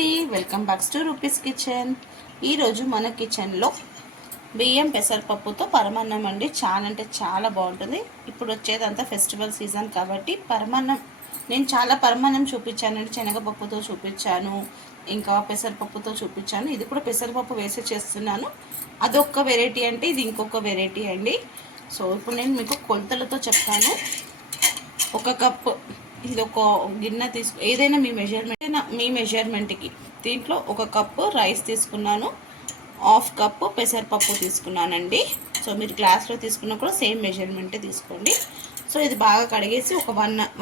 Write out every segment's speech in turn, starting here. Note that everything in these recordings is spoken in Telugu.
అండి, welcome back to rupees kitchen. ఈరోజు మన కిచెన్లో బియ్యం పెసరపప్పుతో పరమాన్నం అండి. చాలా అంటే చాలా బాగుంటుంది. ఇప్పుడు వచ్చేదంతా ఫెస్టివల్ సీజన్ కాబట్టి పరమాన్నం నేను చాలా పరమాన్నం చూపించానండి. శనగపప్పుతో చూపించాను, ఇంకా పెసరపప్పుతో చూపించాను. ఇది కూడా పెసరపప్పు వేసి చేస్తున్నాను. అదొక వెరైటీ అంటే ఇది ఇంకొక వెరైటీ అండి. సో ఇప్పుడు నేను మీకు కొలతలతో చెప్తాను. ఒక కప్పు, ఇది ఒక గిన్నె ఏదైనా మీ మెజర్మెంట్కి దీంట్లో ఒక కప్పు రైస్ తీసుకున్నాను, హాఫ్ కప్పు పెసరపప్పు తీసుకున్నానండి. సో మీరు గ్లాస్లో తీసుకున్నా కూడా సేమ్ మెజర్మెంటే తీసుకోండి. సో ఇది బాగా కడిగేసి ఒక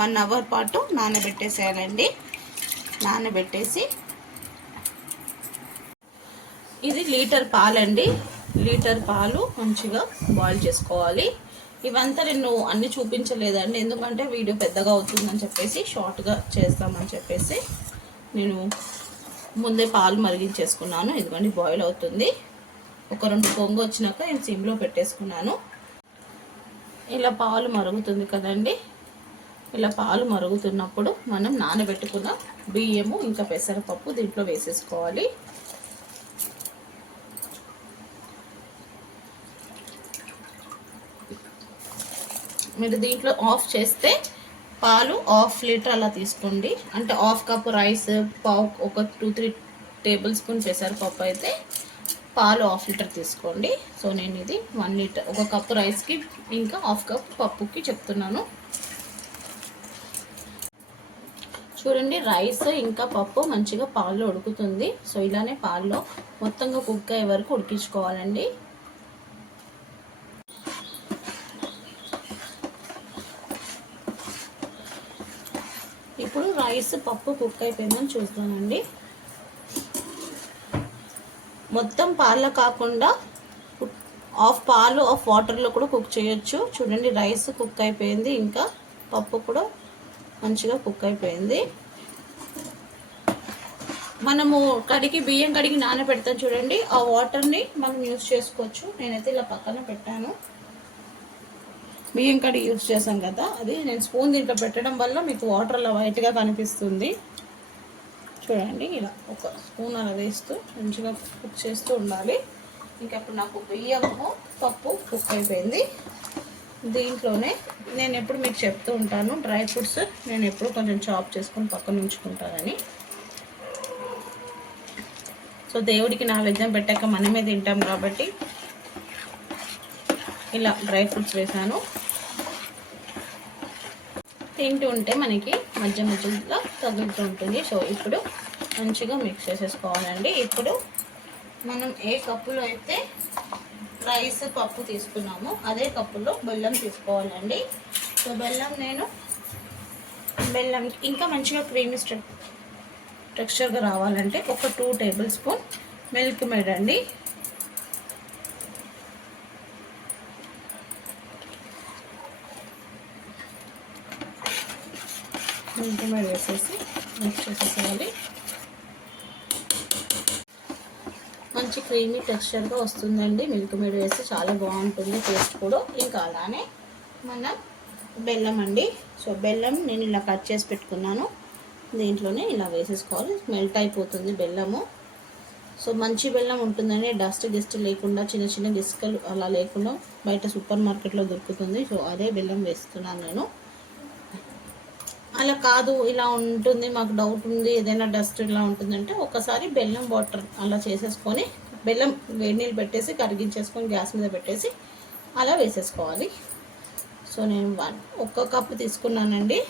వన్ అవర్ పాటు నానబెట్టేసేయాలండి. నానబెట్టేసి ఇది లీటర్ పాలండి. లీటర్ పాలు మంచిగా బాయిల్ చేసుకోవాలి. ఇవంతా నేను అన్నీ చూపించలేదండి, ఎందుకంటే వీడియో పెద్దగా అవుతుందని చెప్పేసి షార్ట్గా చేస్తామని చెప్పేసి నేను ముందే పాలు మరిగించేసుకున్నాను. ఇదిగోండి బాయిల్ అవుతుంది. ఒక 2 పొంగు వచ్చినాక నేను సిమ్లో పెట్టేసుకున్నాను. ఇలా పాలు మరుగుతుంది కదండి. ఇలా పాలు మరుగుతున్నప్పుడు మనం నానబెట్టుకున్న బియ్యము ఇంకా పెసరపప్పు దీంట్లో వేసేసుకోవాలి. మీరు దీంట్లో ఆఫ్ చేస్తే పాలు 1/2 లీటర్ అలా తీసుకోండి. అంటే 1/2 కప్పు రైస్, ఒక 2-3 టేబుల్ స్పూన్ పెసరపప్పు అయితే పాలు 1/2 లీటర్ తీసుకోండి. సో నేను ఇది 1 లీటర్, ఒక కప్పు రైస్కి ఇంకా 1/2 కప్పు పప్పుకి చెప్తున్నాను. చూడండి, రైస్ ఇంకా పప్పు మంచిగా పాల్లో ఉడుకుతుంది. సో ఇలానే పాల్లో మొత్తంగా కుక్ అయ్యే వరకు ఉడికించుకోవాలండి. ఇప్పుడు రైస్ పప్పు కుక్ అయిపోయిందని చూస్తానండి. మొత్తం పాల్లో కాకుండా హాఫ్ పాలు హాఫ్ వాటర్లో కూడా కుక్ చేయొచ్చు. చూడండి, రైస్ కుక్ అయిపోయింది, ఇంకా పప్పు కూడా మంచిగా కుక్ అయిపోయింది. మనము బియ్యం కడిగి నానబెడతాం చూడండి, ఆ వాటర్ని మనం యూజ్ చేసుకోవచ్చు. నేనైతే ఇలా పక్కన పెట్టాను. బియ్యం కడిగి యూజ్ చేసాం కదా, అది నేను స్పూన్ దీంట్లో పెట్టడం వల్ల మీకు వాటర్ అలా వైట్గా కనిపిస్తుంది. చూడండి, ఇలా ఒక స్పూన్ అలా వేస్తూ మంచిగా కుక్ చేస్తూ ఉండాలి. ఇంకా ఇప్పుడు నాకు బియ్యము పప్పు కుక్ అయిపోయింది. దీంట్లోనే నేను ఎప్పుడు మీకు చెప్తూ ఉంటాను, డ్రై ఫ్రూట్స్ నేను ఎప్పుడు కొంచెం చాప్ చేసుకొని పక్కన ఉంచుకుంటానని. సో దేవుడికి నైవేద్యం పెట్టాక మనమే తింటాం కాబట్టి ఇలా డ్రై ఫ్రూట్స్ వేసాను. తింటూ ఉంటే మనకి మధ్య మధ్యలో తగులుతూ ఉంటుంది. సో ఇప్పుడు మంచిగా మిక్స్ చేసేసుకోవాలండి. ఇప్పుడు మనం ఏ కప్పులో అయితే రైస్ పప్పు తీసుకున్నామో అదే కప్పులో బెల్లం తీసుకోవాలండి. సో బెల్లం ఇంకా మంచిగా క్రీమీ టెక్స్చర్గా రావాలంటే ఒక 2 టేబుల్ స్పూన్ మిల్క్ మేడ్ అండి. మిల్క్ మేడ్ వేసేసి మిక్స్ చేసేసేయాలి. మంచి క్రీమీ టెక్స్చర్గా వస్తుందండి మిల్క్ మేడ్ వేసి, చాలా బాగుంటుంది టేస్ట్ కూడా. ఇంకా అలానే మనం బెల్లం అండి. సో బెల్లం నేను ఇలా కట్ చేసి పెట్టుకున్నాను, దీంట్లోనే ఇలా వేసేసుకోవాలి. మెల్ట్ అయిపోతుంది బెల్లము. సో మంచి బెల్లం ఉంటుందని డస్ట్ లేకుండా, చిన్న చిన్న గిస్కలు అలా లేకుండా బయట సూపర్ మార్కెట్లో దొరుకుతుంది. సో అదే బెల్లం వేస్తున్నాను నేను. అలా కాదు, ఇలా ఉంటుంది, మాకు డౌట్ ఉంది, ఏదైనా డస్ట్ ఇలా ఉంటుందంటే ఒకసారి బెల్లం వాటర్ అలా చేసేసుకొని బెల్లం వేడి నీళ్ళు పెట్టేసి కరిగించేసుకొని గ్యాస్ మీద పెట్టేసి అలా వేసేసుకోవాలి. సో నేను 1 కప్పు తీసుకున్నానండి,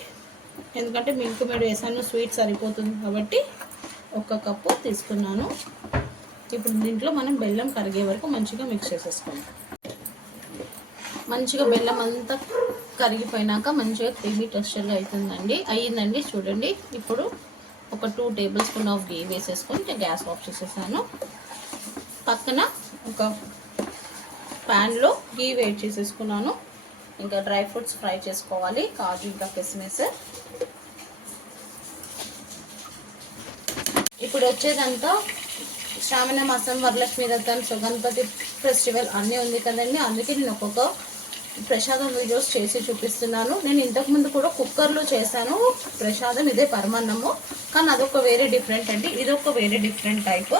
ఎందుకంటే మిల్క్ మేడ్ వేసాను, స్వీట్ సరిపోతుంది కాబట్టి 1 కప్పు తీసుకున్నాను. ఇప్పుడు దీంట్లో మనం బెల్లం కరిగే వరకు మంచిగా మిక్స్ చేసేసుకోండి. మంచిగా బెల్లం అంతా కరిగిపోయినాక మంచిగా క్రీమీ టెక్స్చర్గా అయ్యిందండి. చూడండి, ఇప్పుడు ఒక 2 టేబుల్ స్పూన్ ఆఫ్ గీ వేసేసుకొని గ్యాస్ ఆఫ్ చేసేసాను. పక్కన ఒక ప్యాన్లో గీ వేడి చేసేసుకున్నాను. ఇంకా డ్రై ఫ్రూట్స్ ఫ్రై చేసుకోవాలి, కాజు ఇంకా కిస్మిస్. ఇప్పుడు వచ్చేదంతా శ్రావణ మాసం, వరలక్ష్మి వ్రతం, సో గణపతి ఫెస్టివల్ అన్నీ ఉంది కదండి. అందుకే నేను ఒక్కొక్క ప్రసాదం వీడియోస్ చేసి చూపిస్తున్నాను. నేను ఇంతకుముందు కూడా కుక్కర్లో చేశాను ప్రసాదం, ఇదే పరమాన్నము, కానీ అదొక వేరే డిఫరెంట్ అండి, ఇదొక వేరే డిఫరెంట్ టైప్.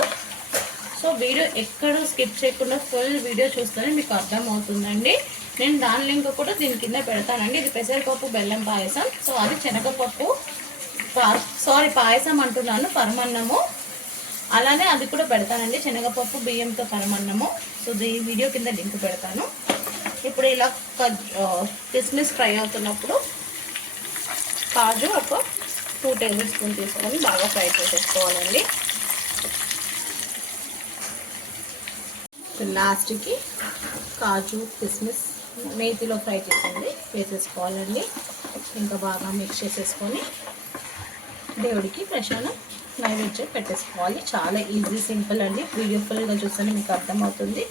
సో వీడియో ఎక్కడ స్కిప్ చేయకుండా ఫుల్ వీడియో చూస్తేనే మీకు అర్థమవుతుందండి. నేను దాని లింక్ కూడా దీని కింద పెడతానండి. ఇది పెసరపప్పు బెల్లం పాయసం. సో అది శనగపప్పు పాయసం అంటున్నాను, పరమాన్నము. అలానే అది కూడా పెడతానండి, శనగపప్పు బియ్యంతో పరమాన్నము. సో ఈ వీడియో కింద లింక్ పెడతాను. ఇప్పుడు ఇలా కిస్మిస్ ఫ్రై అవుతున్నప్పుడు కాజు ఒక 2 టేబుల్ స్పూన్ తీసుకొని బాగా ఫ్రై చేసేసుకోవాలండి. లాస్ట్కి కాజు కిస్మిస్ నేతిలో ఫ్రై చేసింది వేసేసుకోవాలండి. ఇంకా బాగా మిక్స్ చేసేసుకొని దేవుడికి ప్రసాదం నైవేద్యం పెట్టేసుకోవాలి. చాలా ఈజీ, సింపుల్ అండి. వీడియో ఫుల్గా చూస్తేనే మీకు అర్థమవుతుంది.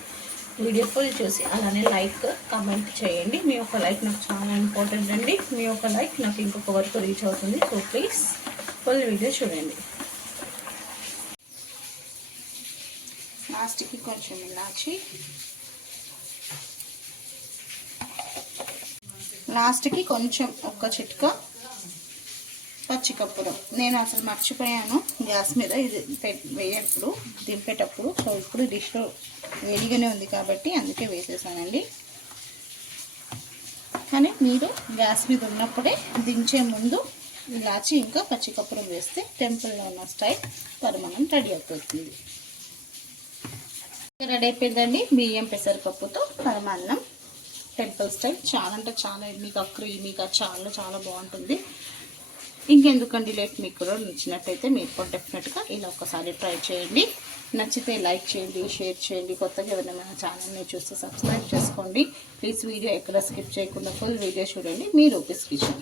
వీడియో ఫుల్ చూసి అలానే లైక్ కామెంట్ చేయండి. మీ యొక్క లైక్ నాకు చాలా ఇంపార్టెంట్ అండి. మీ యొక్క లైక్ నాకు ఇంకొక వరకు రీచ్ అవుతుంది. సో ప్లీజ్ ఫుల్ వీడియో చూడండి. లాస్ట్కి కొంచెం ఇలాచి, లాస్ట్కి కొంచెం ఒక్క చిట్కా పచ్చికర్పూరం. నేను అసలు మర్చిపోయాను గ్యాస్ మీద ఇది వేయప్పుడు, దింపేటప్పుడు. సో ఇప్పుడు డిష్లో వేడిగానే ఉంది కాబట్టి అందుకే వేసేసానండి. కానీ మీరు గ్యాస్ మీద ఉన్నప్పుడే దించే ముందు ఇలాచి ఇంకా పచ్చికర్పూరం వేస్తే టెంపుల్లో ఉన్న స్టైల్ పరమాన్నం రెడీ అయిపోతుంది. రెడీ అయిపోయిందండి బియ్యం పెసరపప్పుతో పరమాన్నం టెంపుల్ స్టైల్. చాలా అంటే చాలా మీకు క్రీమీగా చాలా చాలా బాగుంటుంది. ఇంకెందుకండి లేట్, మీకు కూడా నచ్చినట్టయితే మీరు కూడా డెఫినెట్గా ఇలా ఒకసారి ట్రై చేయండి. నచ్చితే లైక్ చేయండి, షేర్ చేయండి. కొత్తగా ఎవరైనా మన ఛానల్ని చూస్తే సబ్స్క్రైబ్ చేసుకోండి. ప్లీజ్ వీడియో ఎక్కడ స్కిప్ చేయకుండా ఫుల్ వీడియో చూడండి. మీ రూపీస్ కిచెన్.